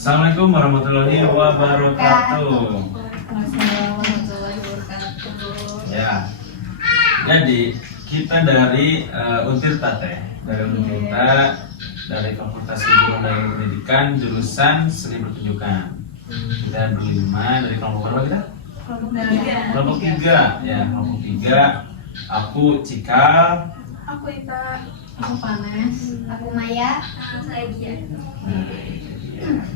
Assalamualaikum warahmatullahi wabarakatuh. Ya, jadi kita dari Untirta dari Fakultas Ilmu dan Pendidikan jurusan Seni Pertunjukan. Kita berlima dari kelompok berapa kita? Kelompok 3. Ya, kelompok 3. Aku Cikal. Aku Ita. Aku Panes. Aku Maya. Aku Saegia.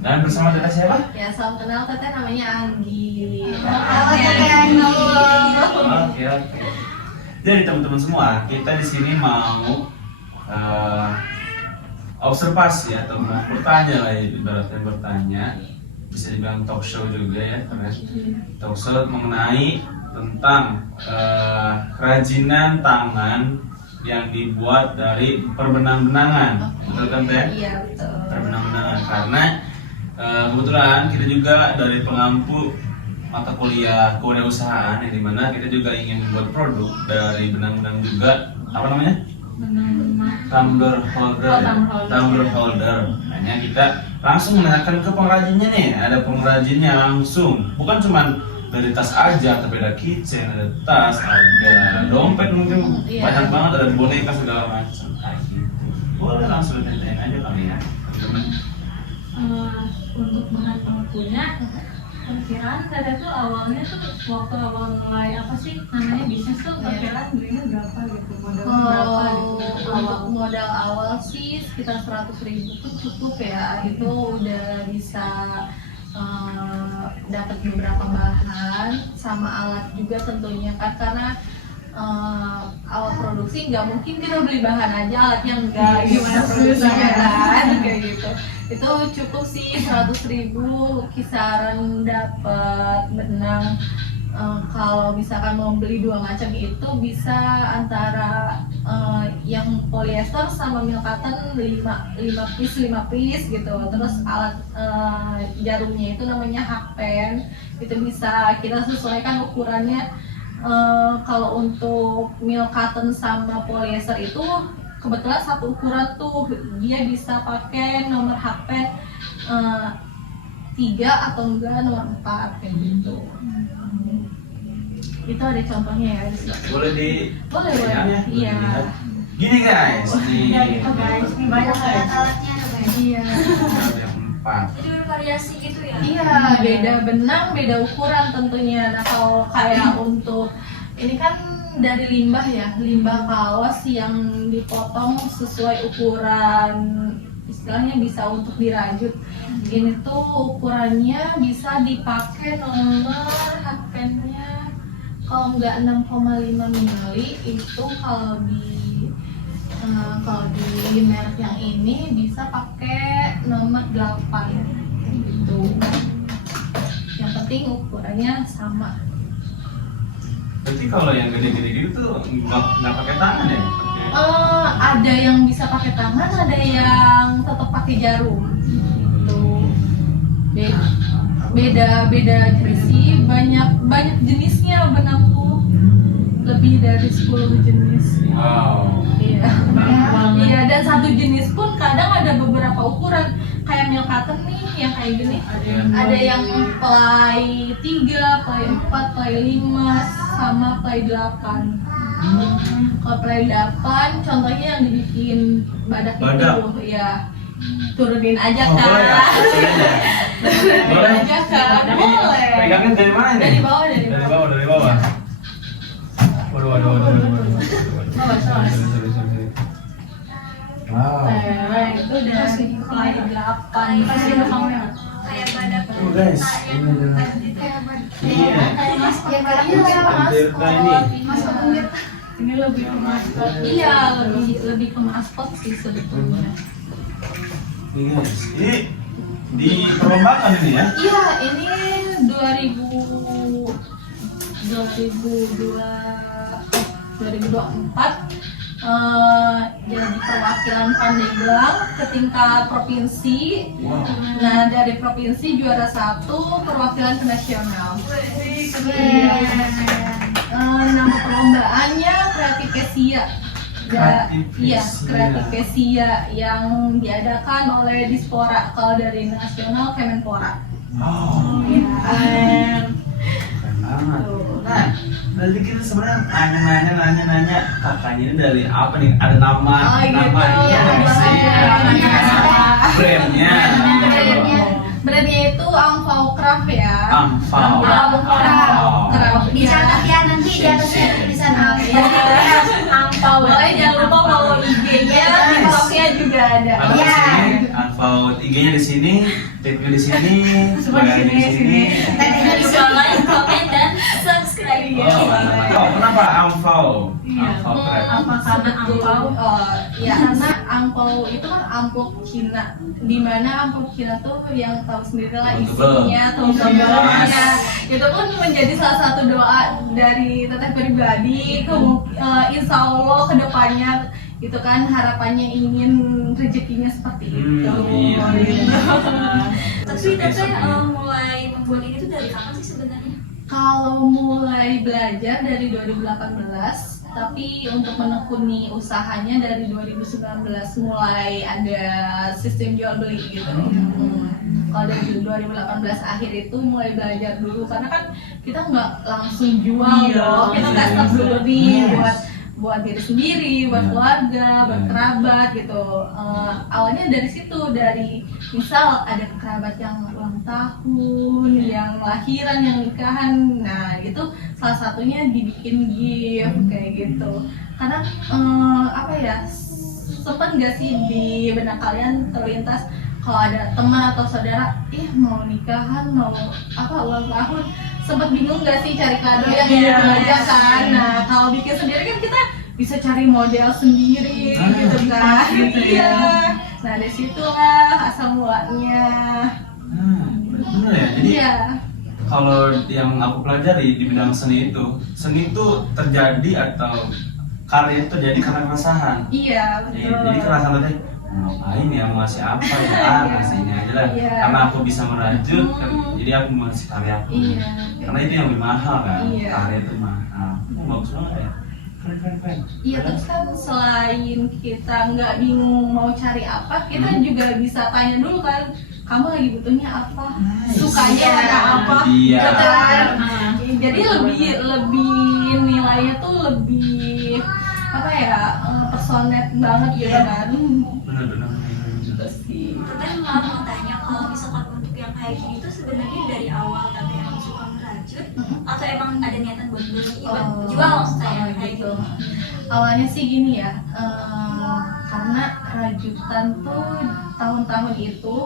Dan bersama Teteh siapa? Ya, salam kenal Teteh, namanya Anggi. Oke. Jadi teman-teman semua, kita di sini mau observasi atau mau bertanya lah, ibaratnya bertanya, bisa dibilang talk show juga ya, karena talk show mengenai tentang kerajinan tangan yang dibuat dari perbenang-benangan, betul kan Teh? Iya, betul. Perbenang-benangan, karena kebetulan kita juga dari pengampu mata kuliah kewirausahaan, yang dimana kita juga ingin membuat produk dari benang-benang juga, apa namanya? Tumbler holder. Makanya kita langsung menanyakan ke pengrajinnya nih, ada pengrajinnya langsung, bukan cuman dari tas aja, tapi ada keychain, ada tas, ada dompet, mungkin banyak banget, ada boneka segala macam kayak gitu. Boleh langsung ditanyain aja kali ya, teman. Untuk bahan pengakunya, perkiraan saya tuh awalnya tuh waktu awal mulai apa sih namanya bisnis tuh perkiraan belinya berapa gitu, modalnya berapa gitu. Untuk modal awal sih sekitar 100.000 tuh cukup ya, itu udah bisa dapat beberapa bahan sama alat juga tentunya kan, karena awal produksi nggak mungkin kita beli bahan aja, alatnya nggak gimana produksinya kan, kayak gitu. Itu cukup sih 100.000 kisaran dapat benang. Kalau misalkan mau beli 2 macam itu bisa antara yang polyester sama milk cotton 5 piece gitu. Terus alat jarumnya itu namanya hakpen, itu bisa kita sesuaikan ukurannya. Kalau untuk milk cotton sama polyester itu kebetulan satu ukuran tuh, dia bisa pakai nomor hakpen 3 atau enggak nomor 4 kayak gitu. Itu ada contohnya ya di sini. Boleh. Iya. Gini guys, Ya gitu guys, ini banyak guys. Alat-alatnya ada banyak. Iya. yang 4. Jadi bervariasi gitu ya? Iya, beda benang, beda ukuran tentunya. Nah, kalau kayak untuk ini kan dari limbah ya, limbah kaos yang dipotong sesuai ukuran, istilahnya bisa untuk dirajut. Ini tuh ukurannya bisa dipakai nomor hakpennya kalau nggak 6,5 mili, itu kalau di merek yang ini bisa pakai nomor 8 gitu. Yang penting ukurannya sama. Berarti kalau yang gede-gede gitu nggak pakai tangan ya? Ada yang bisa pakai tangan, ada yang tetap pakai jarum. Tuh. Beda jenis sih, banyak jenisnya benang tuh. Lebih dari 10 jenis. Wow. Iya. Iya, dan satu jenis pun kadang ada beberapa ukuran. Kayak milk cotton nih yang kayak gini. Ada yang ply 3, ply 4, ply 5 sama ply 8. Kalau ply 8 contohnya yang dibikin badak. Itu ya. Turunin aja kan. Boleh aja kan. Boleh. Pegangnya dari mana ini? Dari bawah. Dari bawah. Waduh. Sorry. Wow. Itu dari ply 8. Kasih ke kamera. Kayak badak. Guys, ini adalah Iya. bagian karakter Iya, siapa? Hampir kayak ini. Masuk hampir. Ini lebih ke maskot. Iya, lebih ke maskot sih sebetulnya. Ini guys, ini diperlombakan ini ya? Iya, ini 2024 jadi perwakilan Pandeglang ke tingkat provinsi. Wow. Nah, dari provinsi juara 1, perwakilan ke nasional. Iya. Nama perlombaannya Kreativesia. Iya, Kreativesia yang diadakan oleh Dispora. Kalau dari nasional Kemenpora. Oh, Iya. keren banget. Nah, dari kita sebenarnya nanya kakaknya ini dari apa nih? Ada nama, Oh, gitu. namanya Iya, sih, namanya. brandnya. Brandnya itu Angpau Craft ya. Angpau. Craft. Dicatat ya nanti di atasnya tulisan apa. Angpau. Boleh jangan lupa follow IG-nya, TikTok-nya juga ada. Ada di Iya. sini, Angpau IG-nya di sini, tag-nya di sini, Semua di bayarnya di sini. sini. Tadi Bisa like, komen, dan subscribe. Oh, kenapa Angpau? Iya. Angpau keren. Apa karena angpau? Ya, karena angpau itu kan amplop Cina, dimana amplop Cina tuh yang tahu sendiri lah isinya, tebel-tebelnya. Itu pun menjadi salah satu doa dari teteh pribadi. Insya Allah kedepannya itu kan harapannya ingin rezekinya seperti itu. Iya. Gitu. Tapi teteh mulai membuat ini tuh dari kapan sih sebenarnya? Kalau mulai belajar dari 2018, tapi untuk menekuni usahanya dari 2019 mulai ada sistem jual beli gitu. Kalau dari 2018 akhir itu mulai belajar dulu karena kan kita nggak langsung jual dong, kita tes dulu nih buat diri sendiri, buat keluarga, buat kerabat gitu. Awalnya dari situ, dari misal ada kerabat yang ulang tahun, yang lahiran, yang nikahan, nah itu salah satunya dibikin gift kayak gitu. Karena apa ya, sempet nggak sih di benak kalian terlintas kalau ada teman atau saudara, mau nikahan, mau apa ulang tahun, sempet bingung nggak sih cari kado yang gitu aja kan? Nah kalau bikin sendiri kan kita bisa cari model sendiri gitu kan? Iya. Nah dari situlah asal mulanya. Bener ya. Jadi Iya. kalau yang aku pelajari di bidang seni itu terjadi atau karya itu terjadi karena keresahan. Iya betul. Jadi keresahan tadi ngapain ya, mau ngasih apa ya, kasih ini aja lah. Iya. Karena aku bisa merajut, kan, jadi aku mau ngasih karya aku. Iya. Karena itu yang lebih mahal kan, Iya. karya itu mahal. Bagus banget ya. Keren. Iya, terus kan selain kita nggak bingung mau cari apa, kita juga bisa tanya dulu kan, kamu lagi butuhnya apa, sukanya warna apa, Iya. gitu kan. Jadi lebih nilainya tuh lebih apa ya, personet banget gitu kan. Bener. Gitu sih. Teteh mau tanya, kalau misalkan untuk yang kayak gini tuh sebenarnya dari awal teteh emang suka merajut atau emang ada niatan buat beli, buat jual maksud saya kayak gitu? Awalnya sih gini ya, karena rajutan tuh tahun-tahun itu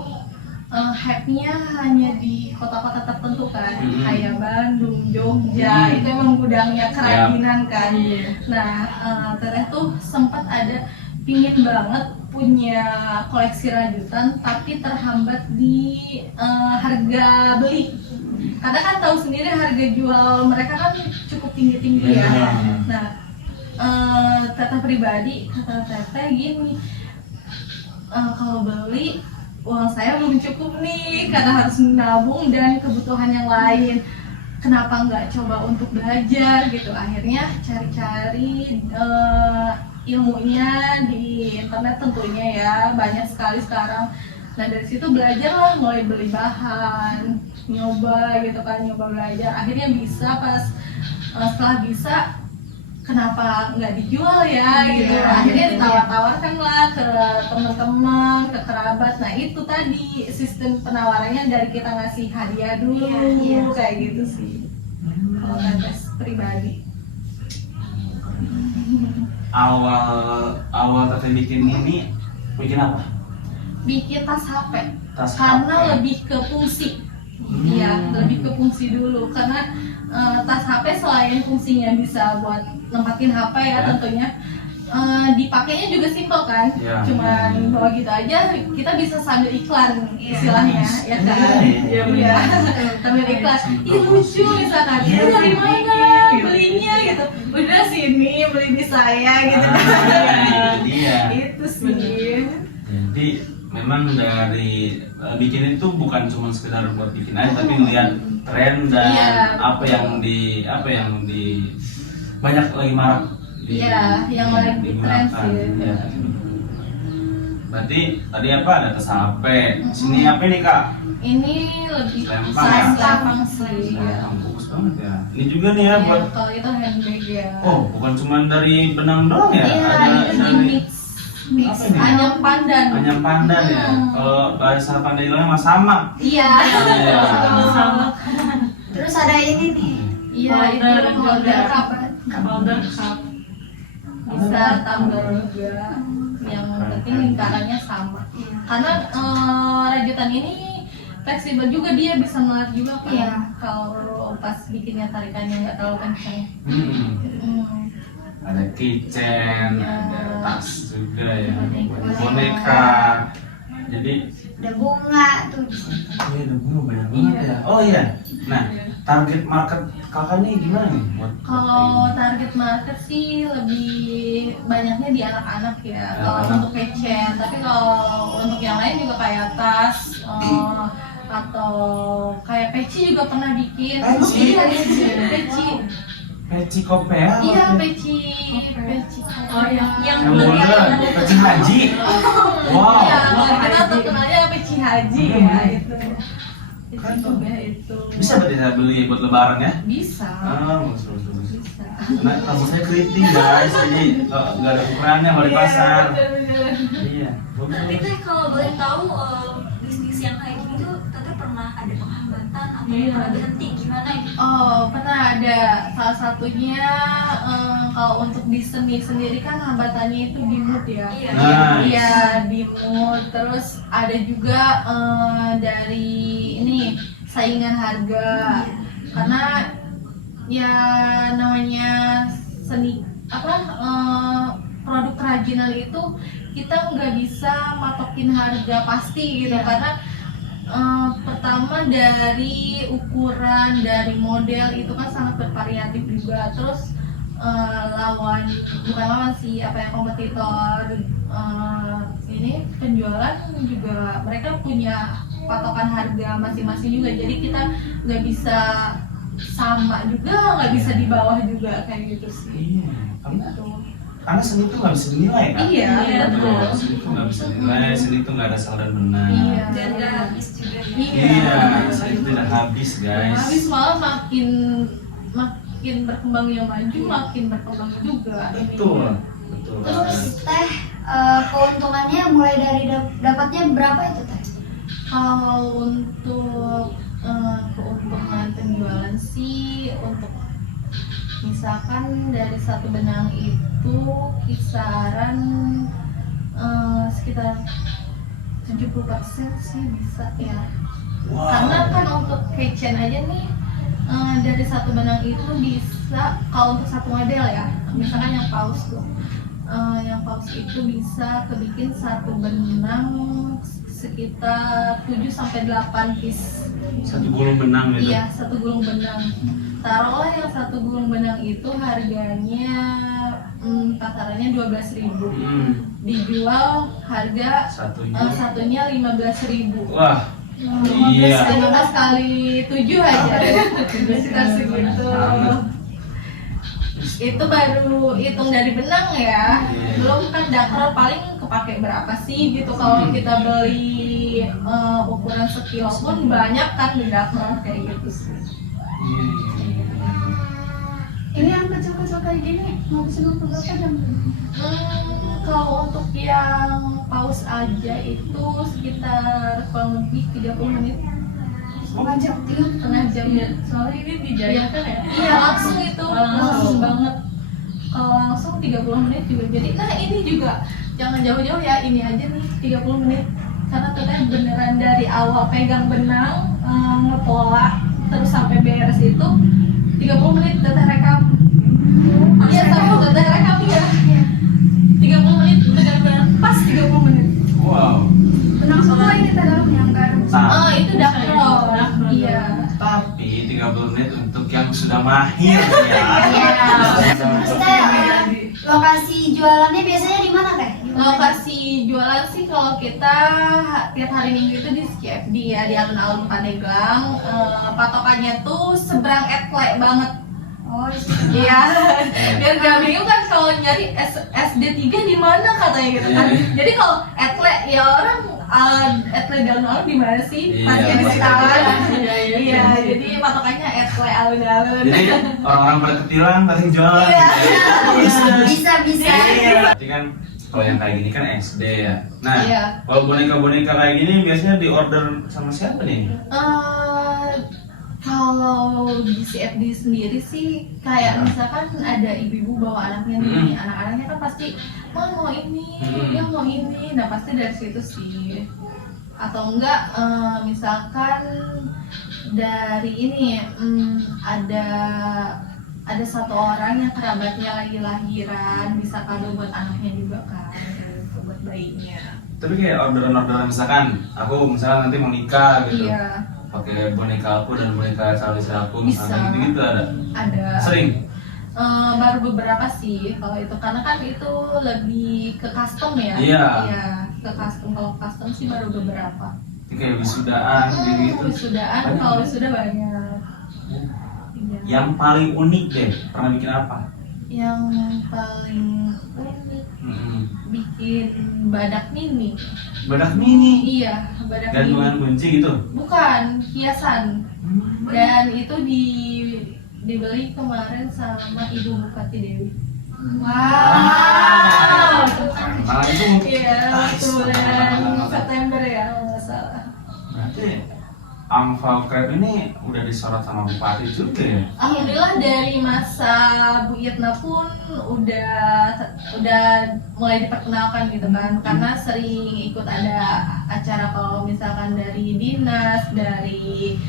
hype-nya hanya di kota-kota tertentu kan, kayak Bandung, Jogja, itu emang gudangnya kerajinan kan. Nah, teteh tuh sempat ada pingin banget punya koleksi rajutan, tapi terhambat di harga beli. Karena kan tahu sendiri harga jual mereka kan cukup tinggi-tinggi ya. Nah, teteh pribadi kata teteh gini, kalau beli uang saya belum cukup nih karena harus menabung dan kebutuhan yang lain. Kenapa nggak coba untuk belajar gitu? Akhirnya cari-cari ilmunya di internet tentunya ya, banyak sekali sekarang. Nah dari situ belajar lah, mulai beli bahan, nyoba gitu kan, nyoba belajar. Akhirnya bisa pas setelah bisa, kenapa nggak dijual ya gitu. Akhirnya ditawar-tawarkan lah ke teman-teman, ke kerabat. Nah itu tadi sistem penawarannya dari kita ngasih hadiah dulu, kayak gitu sih. Kalau tes pribadi. Awal teteh bikin ini, bikin apa? Bikin tas HP. Tas Karena HP. lebih ke fungsi. Iya, lebih ke fungsi dulu karena tas HP selain fungsinya bisa buat nempatin HP ya tentunya, dipakainya juga simpel kan, Ya. cuman bawa gitu aja kita bisa sambil iklan istilahnya ya kan, Iya, iya sambil iklan, ih lucu misalkan, itu dari mana belinya gitu, udah sini beli di saya gitu kan, itu dia. itu sih. Jadi memang dari bikin itu bukan cuma sekedar buat bikin aja, tapi ngeliat tren dan Iya, apa yang di banyak lagi marak di, Iya, yang lagi tren digunakan. sih. Iya. Berarti tadi apa, ada tas HP. Sini apa nih Kak? Ini lebih Selempang size ya? selempang sih. Ya. Bagus banget ya. Ini juga nih ya Ya, buat. kalau itu handbag ya. Oh, bukan cuma dari benang doang ya? Iya, Ada itu di dari mix Apa ini? anyam pandan. Anyam pandan ya. Kalau bahasa Pandailannya mah sama. Iya. Iya. Sama Terus ada ini nih. Iya, itu Powder powder juga. cup. powder cup. Bisa tumbler juga. Yang penting lingkarannya sama. Karena rajutan ini fleksibel juga, dia bisa melat juga kan. Iya. Kalau pas bikinnya tarikannya nggak terlalu kencang. Hmm. Hmm. Ada kitchen, Ya. ada tas juga ya, Boneka. boneka. Jadi Ada bunga tuh. iya, ada bunga banyak banget ya. Oh iya. Nah, target market kakak nih gimana nih buat Kalau target market sih lebih banyaknya di anak-anak ya, kalau Anak-anak. untuk kitchen. Tapi kalau untuk yang lain juga kayak tas atau kayak peci juga pernah bikin. Peci? Iya, peci. peci kopea? Iya, apa? peci. Oh, yang Yang bulan, peci haji. Wow. Iya, kalau kita terkenalnya peci haji ya itu. Peci kopea itu. Bisa berarti saya beli buat lebaran ya? Bisa. Bagus, bagus, bagus. Bisa. Karena rambut saya keriting guys, jadi nggak ada ukurannya mau di pasar. Bener-bener. Iya, bagus, Tapi bagus. teh kalau boleh tahu bisnis yang kayak gini tuh teteh pernah ada penghambatan atau Iya. pernah berhenti gimana gitu? Oh, pernah ada. Salah satunya kalau untuk di seni sendiri kan hambatannya itu di mood ya. Iya. Nah. Iya, di mood. Terus ada juga dari ini saingan harga. Karena ya namanya seni apa produk kerajinan itu kita nggak bisa matokin harga pasti gitu, Iya. karena pertama dari ukuran, dari model itu kan sangat bervariatif juga. Terus bukan lawan sih, apa yang kompetitor ini penjualan juga mereka punya patokan harga masing-masing juga. Jadi kita nggak bisa sama juga, nggak bisa di bawah juga kayak gitu sih. Iya, Gitu. karena seni itu nggak bisa dinilai kan? Iya, betul. Seni itu nggak bisa dinilai, seni itu nggak ada salah dan benar. Iya. Dan gak habis juga ya. Iya, seni itu tidak habis guys. Habis malah makin berkembangnya maju, makin berkembang juga. Betul, betul. Terus teh keuntungannya mulai dari dapatnya berapa itu teh? Kalau untuk keuntungan penjualan sih, untuk misalkan dari satu benang itu kisaran sekitar 70% sih bisa ya. Wow. Karena kan untuk kitchen aja nih dari satu benang itu bisa, kalau untuk satu model ya, misalkan yang paus tuh, yang paus itu bisa kebikin satu benang sekitar 7-8 piece. Satu gulung benang gitu. Iya, satu gulung benang. Taruhlah yang satu gulung benang itu harganya pasarannya 12.000. Dijual harga satunya 15.000. Wah, iya. 15 kali 7 aja. Sekitar segitu. Itu baru hitung dari benang ya. Iya. Belum kan dakar paling kepake berapa sih gitu. Kalau kita beli ukuran sekilo pun banyak kan di dakar kayak gitu sih. Ini yang kecil-kecil kayak gini ngabisin waktu berapa jam? Kalau untuk yang paus aja itu sekitar kurang lebih 30 menit. Setengah jam ya. Soalnya ini dijayakan ya. Iya, langsung itu, langsung banget. Kalau langsung 30 menit juga jadi. Nah, ini juga jangan jauh-jauh ya, ini aja nih 30 menit. Karena kita beneran dari awal pegang benang, ngepola terus sampai beres itu 30 menit teteh rekam. Iya, sampai teteh rekam ya. 30 menit benar-benar pas 30 menit. Wow. Tenang semua ini dalamnya nggak ada masalah. Oh, itu dapur. Iya. Tapi 30 menit untuk yang sudah mahir ya. Maksudnya lokasi jualannya biasanya di mana teh? Di mana? Lokasi jualan sih kalau kita tiap hari Minggu itu di CFD ya, di alun-alun Pandeglang. Patokannya tuh seberang Etle banget. Oh, di situ. Iya. Biar gak bingung kan kalau nyari SD 3 di mana katanya gitu kan. Iya. Jadi kalau Etle ya orang Etle di alun-alun di mana sih? Iya, Pasti di pasti sekitaran. Iya, iya. Iya, jadi patokannya Etle alun-alun. Jadi orang-orang pada ketilang pasti jualan. Iya. Bisa. Berarti kan kalau yang kayak gini kan SD ya. Nah, Iya. kalau boneka-boneka kayak gini biasanya di order sama siapa nih? Kalau di CFD sendiri sih kayak misalkan ada ibu-ibu bawa anaknya nih, anak-anaknya kan pasti mau ini, dia mau ini, nah pasti dari situ sih. Atau enggak misalkan dari ini ada satu orang yang kerabatnya lagi lahiran, bisa kado buat anaknya juga kan, gitu, buat bayinya. Tapi kayak orderan-orderan misalkan aku misalnya nanti mau nikah gitu. Iya, Pakai boneka aku dan boneka calon istri aku misalnya Bisa. gitu ada. ada. Sering. Baru beberapa sih kalau itu, karena kan itu lebih ke custom ya. Iya. Ke custom. Kalau custom sih baru beberapa. Ini kayak wisudaan gitu. Wisudaan, Banyak. kalau wisuda banyak. Iya. Yang paling unik deh, pernah bikin apa? Yang paling unik bikin badak mini. Badak mini. Iya, badak Gantungan mini. kunci gitu. Bukan, hiasan. Dan itu dibeli kemarin sama Ibu Bupati Dewi. Wow. Malah itu Iya, waktu bulan September ya, kalau nggak salah. berarti angpau krep ini udah disorot sama bupati juga ya? Alhamdulillah dari masa Bu Yetna pun udah mulai diperkenalkan gitu kan, karena sering ikut ada acara kalau misalkan dari dinas, dari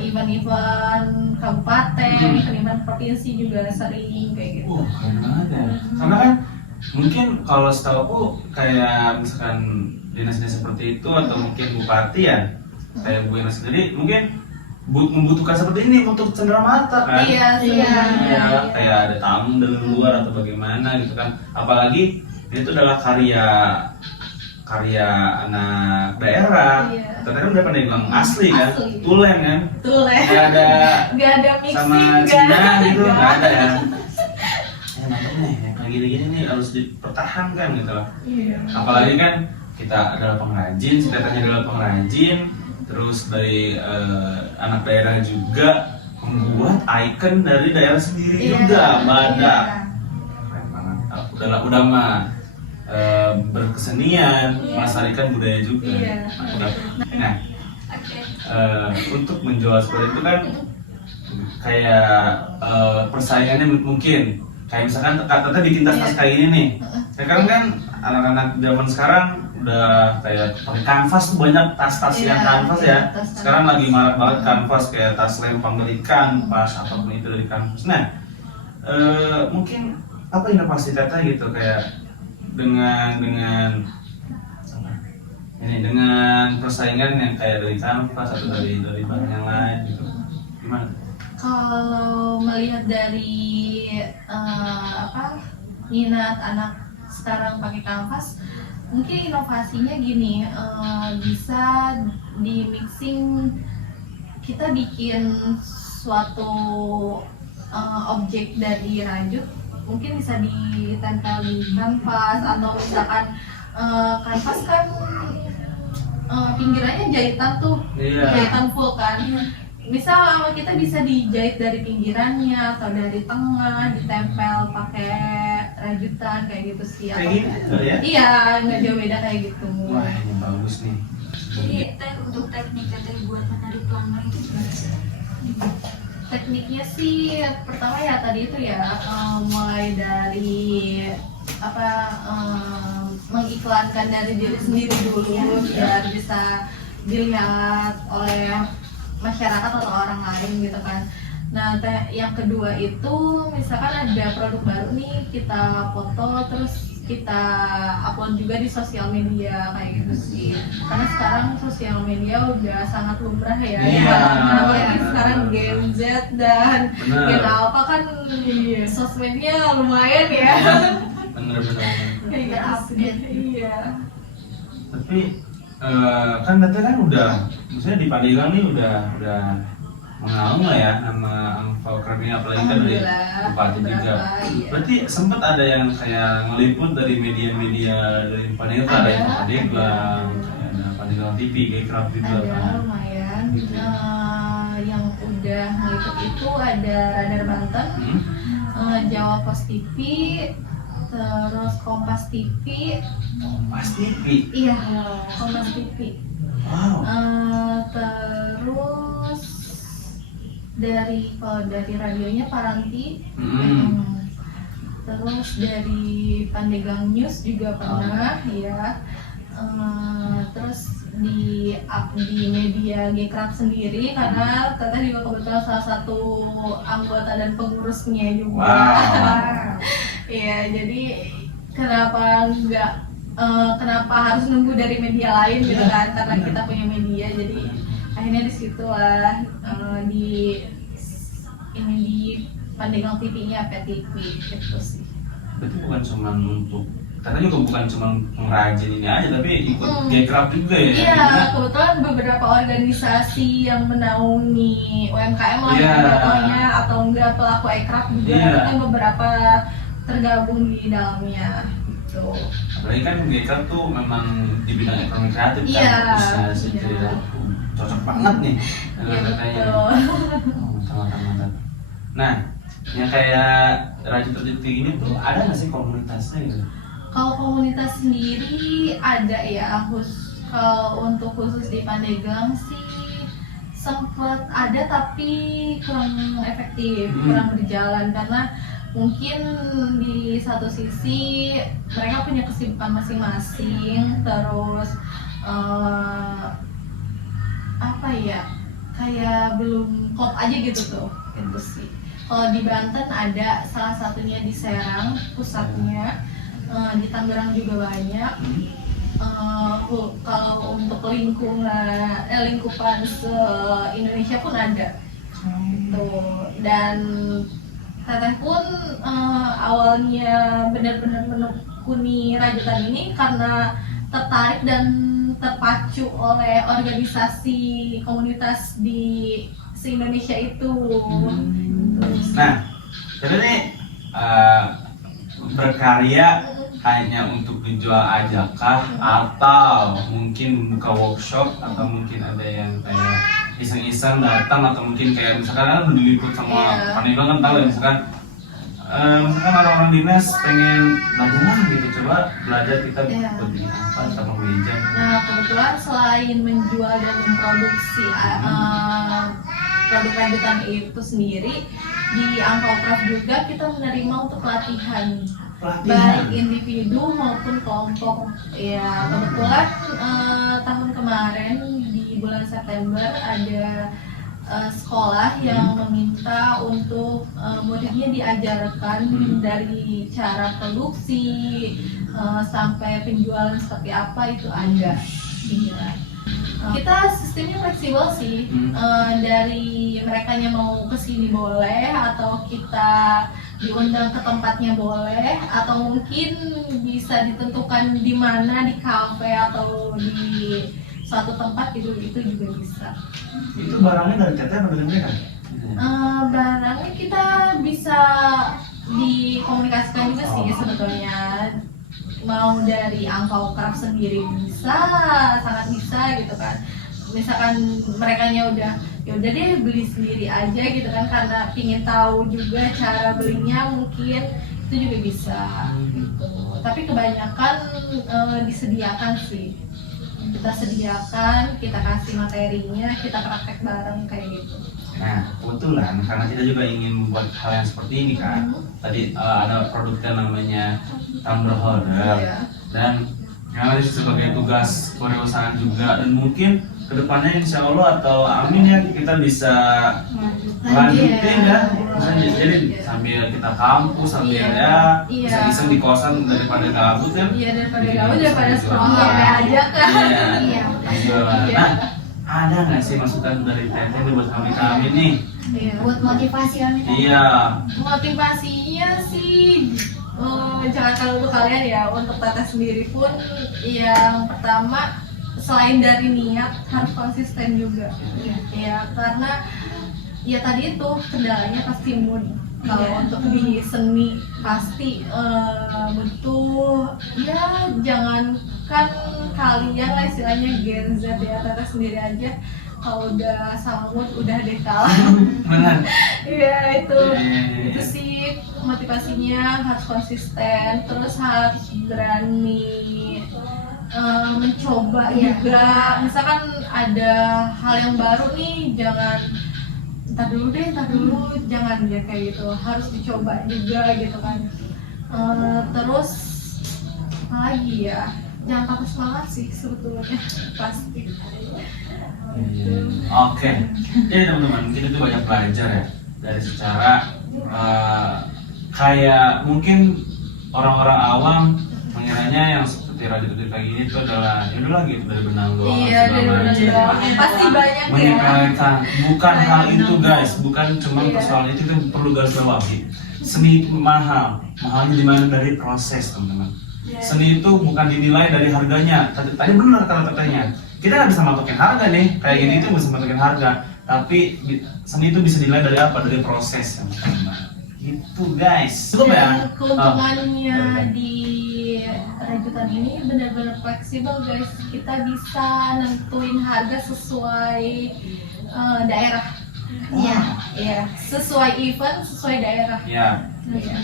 event-event kabupaten, event-event provinsi juga sering kayak gitu. Keren banget ya. Karena kan mungkin kalau setahu aku kayak misalkan dinas-dinas seperti itu atau mungkin bupati ya, kayak Bu Yana sendiri mungkin membutuhkan seperti ini untuk cenderamata kan? Iya, iya. Iya, kayak ada tamu dari luar atau bagaimana gitu kan. Apalagi ini tuh adalah karya anak daerah. Iya. Ternyata udah Pandeglang asli kan, Asli. Tulen kan, Tuh lah. nggak ada Gak ada mixing, sama gak Cina ada. gitu, nggak ada ya. Mantap nih, yang kayak gini-gini nih harus dipertahankan gitu loh. Iya. Apalagi kan kita adalah pengrajin, singkatannya adalah pengrajin, terus dari anak daerah juga membuat ikon dari daerah sendiri juga, badak. Keren banget. Udah mah berkesenian, melestarikan budaya juga. Iya. Nah, Oke. untuk menjual seperti itu kan kayak persaingannya mungkin kayak misalkan Tata bikin tas-tas kayak gini nih. Sekarang kan anak-anak zaman sekarang udah kayak pakai kanvas tuh, banyak tas-tas Iya, yang kanvas ya. tas-tas Sekarang lagi marak banget kanvas, kayak tas lempang dari kanvas apapun itu dari kanvas. Nah, mungkin apa inovasi Tata gitu kayak dengan persaingan yang kayak dari kanvas atau dari bahan yang lain gitu, gimana? Kalau melihat dari minat anak sekarang pakai kanvas, mungkin inovasinya gini, bisa di mixing, kita bikin suatu objek dari rajut, mungkin bisa ditempel di kanvas, atau misalkan kanvas kan pinggirannya jahitan tuh, Iya. jahitan full kan. Misal kita bisa dijahit dari pinggirannya atau dari tengah, ditempel pakai rajutan kayak gitu sih. Kayak gitu ya? Iya, nggak jauh beda kayak gitu. Wah, ini bagus nih. Jadi untuk teknik buat menarik pelanggan itu gimana sih? Tekniknya sih pertama ya tadi itu ya, mulai dari mengiklankan dari diri sendiri dulu biar bisa dilihat oleh masyarakat atau orang lain gitu kan. Nah, yang kedua itu misalkan ada produk baru nih, kita foto terus kita upload juga di sosial media kayak gitu sih. Karena sekarang sosial media udah sangat lumrah ya. Iya. Apalagi sekarang Gen Z dan Bener. Gen Alpha kan sosmednya lumayan ya. Bener-bener. Kayak gitu sih. Iya. Tapi kan Tete kan udah, maksudnya di Pandeglang nih udah mengaung lah ya nama Angpau Kerap ini, apalagi kan dari Alhamdulillah, Bupati juga. beberapa, iya. Berarti sempat ada yang kayak ngeliput dari media-media dari Pandeglang, ada yang Ada. Pandeglang, kayak ada Pandeglang TV, kayak Kerap juga Ada kan. lumayan. Gitu. Yang udah ngeliput itu ada Radar Banten, Jawa Pos TV, terus Kompas TV. Kompas TV. Iya, Kompas TV. Wow. Terus dari radionya Paranti. Hmm. Terus dari Pandeglang News juga pernah ya. Terus di media Gekrab sendiri karena Teteh juga kebetulan salah satu anggota dan pengurusnya juga. Wow. Iya, jadi kenapa harus nunggu dari media lain gitu kan, karena kita punya media, jadi akhirnya di situ lah di Pandeglang TV-nya PTV gitu sih. Berarti bukan cuma untuk, karena juga bukan cuma pengrajin ini aja, tapi ikut Gekrab juga ya. Iya, Gimana? kebetulan beberapa organisasi yang menaungi UMKM lah Iya. contohnya, atau enggak pelaku ekraf juga Iya. kan beberapa tergabung di dalamnya gitu. Apalagi kan Gekrab tuh memang di bidang ekonomi kreatif Iya, kan, bisa situ iya. ya. Cocok banget nih Iya dengan katanya. betul. Mantap. Nah, yang kayak rajut-rajut kayak gini tuh ada nggak sih komunitasnya gitu? Kalau komunitas sendiri ada ya, kalau untuk khusus di Pandeglang sih sempet ada tapi kurang efektif, kurang berjalan karena mungkin di satu sisi mereka punya kesibukan masing-masing, terus apa ya, kayak belum klop aja gitu tuh, gitu sih. Kalau di Banten ada, salah satunya di Serang pusatnya, di Tangerang juga banyak. Kalau untuk lingkupan se-Indonesia pun ada gitu. Dan Teteh pun awalnya benar-benar menekuni rajutan ini karena tertarik dan terpacu oleh organisasi komunitas di se-Indonesia itu. Nah, jadi nih berkarya hanya untuk dijual aja kah, atau mungkin membuka workshop, atau mungkin ada yang kayak iseng-iseng datang, atau mungkin kayak misalkan kan udah diliput sama Iya. Pandeglang kan tahu ya, misalkan orang-orang dinas pengen belajar gitu, coba belajar kita Iya. bikin apa, kita mengeja. Nah, kebetulan selain menjual dan memproduksi produk rajutan itu sendiri, di Angpau Craft juga kita menerima untuk pelatihan baik individu maupun kelompok. Ya, kebetulan tahun kemarin di bulan September ada sekolah yang meminta untuk muridnya diajarkan dari cara produksi sampai penjualan seperti apa, itu ada. Iya. Kita sistemnya fleksibel sih, dari merekanya mau kesini boleh, atau kita diundang ke tempatnya boleh, atau mungkin bisa ditentukan di mana, di kafe atau di suatu tempat gitu, itu juga bisa. Itu barangnya dari CT apa dari mereka? Barangnya kita bisa dikomunikasikan juga sih sebetulnya. Mau dari Angpau Craft sendiri bisa, sangat bisa gitu kan. Misalkan merekanya udah, ya udah deh beli sendiri aja gitu kan, karena pingin tahu juga cara belinya, mungkin itu juga bisa gitu. Tapi kebanyakan disediakan sih, kita sediakan, kita kasih materinya, kita praktek bareng kayak gitu. Nah, kebetulan karena kita juga ingin membuat hal yang seperti ini kan. Tadi ada produknya namanya tumbler holder, Iya. dan yang ada sebagai tugas kewirausahaan juga, dan mungkin kedepannya insya Allah atau amin ya kita bisa lanjutin ya. Misalnya jadi sambil kita kampus sambil ya bisa iseng di kosan daripada gabut kan. Iya, daripada gabut daripada scroll Iya. HP aja kan. Iya. Nah, ada nggak sih masukan dari Teteh nih buat kami nih? Iya. Buat motivasi kami. Iya. Motivasinya sih jangan kalau untuk kalian ya, untuk Teteh sendiri pun yang pertama selain dari niat harus konsisten juga. Ya, karena ya tadi itu kendalanya pasti mood. Kalau untuk di seni pasti butuh ya, jangankan kalian lah istilahnya Gen Z ya, Teteh sendiri aja kalau udah sama mood udah deh kalah. Benar. Iya itu sih motivasinya, harus konsisten, terus harus berani mencoba juga. Misalkan ada hal yang baru nih, jangan entar dulu, jangan ya kayak gitu, harus dicoba juga gitu kan. Terus apa lagi ya, jangan patah semangat sih sebetulnya pasti. Oke, jadi teman-teman kita tuh banyak belajar ya dari secara kayak mungkin orang-orang awam mengiranya yang seperti radio kayak gini itu adalah ya udah gitu dari benang doang. Iya, dari benang doang. Pasti banyak ya. Menyepelekan, bukan Banyak hal itu benang. guys, bukan cuma Iya. persoalan itu kita perlu garis bawahi. Seni mahalnya di mana dari proses teman-teman. Seni itu bukan dinilai dari harganya. Tadi benar kata-katanya. Kita nggak bisa matokin harga nih, kayak gini itu bisa matokin harga. Tapi seni itu bisa dinilai dari apa? Dari proses teman-teman. Itu guys. Cukup ya. Dan keuntungannya di rajutan ini benar-benar fleksibel guys. Kita bisa nentuin harga sesuai daerah. Iya. Iya, sesuai event, sesuai daerah. Ya. Iya.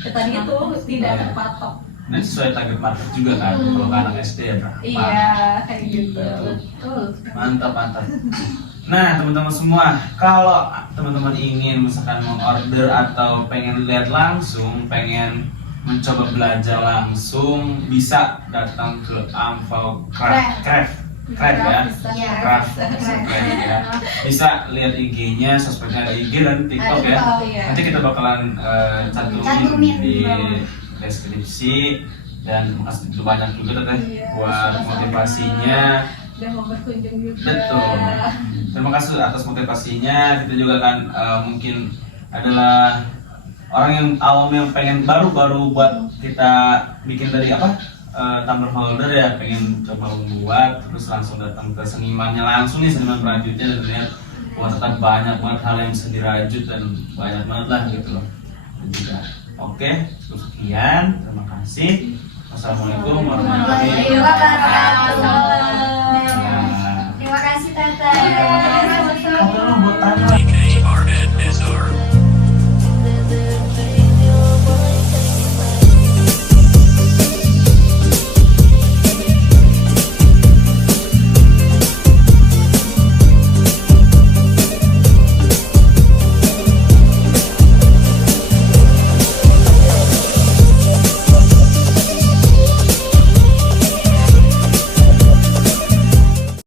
Ya, tadi itu tidak terpatok. Dan sesuai target market juga kan, kalau ke anak SD ya berapa? Iya, kayak gitu. Betul. Mantap. Nah teman-teman semua, kalau teman-teman ingin misalkan mengorder atau pengen lihat langsung, pengen mencoba belajar langsung, bisa datang ke Amfau Craft ya, Iya. Craft ya. Bisa lihat IG-nya, sosmednya ada IG dan TikTok ya. TikTok, iya. Nanti kita bakalan cantumin Cantumin. di deskripsi, dan makasih banyak juga Teteh Iya, buat sama-sama. motivasinya. Udah mau berkunjung juga. Betul. Terima kasih atas motivasinya. Kita juga kan mungkin adalah orang yang awam yang pengen baru buat kita bikin dari tumbler holder ya, pengen coba membuat, terus langsung datang ke senimannya langsung nih, seniman perajutnya, dan lihat wah ternyata banyak banget hal yang bisa dirajut dan banyak banget lah gitu loh. Dan juga oke, cukup sekian. Terima kasih. Wassalamualaikum warahmatullahi Warahmatullahi wabarakatuh.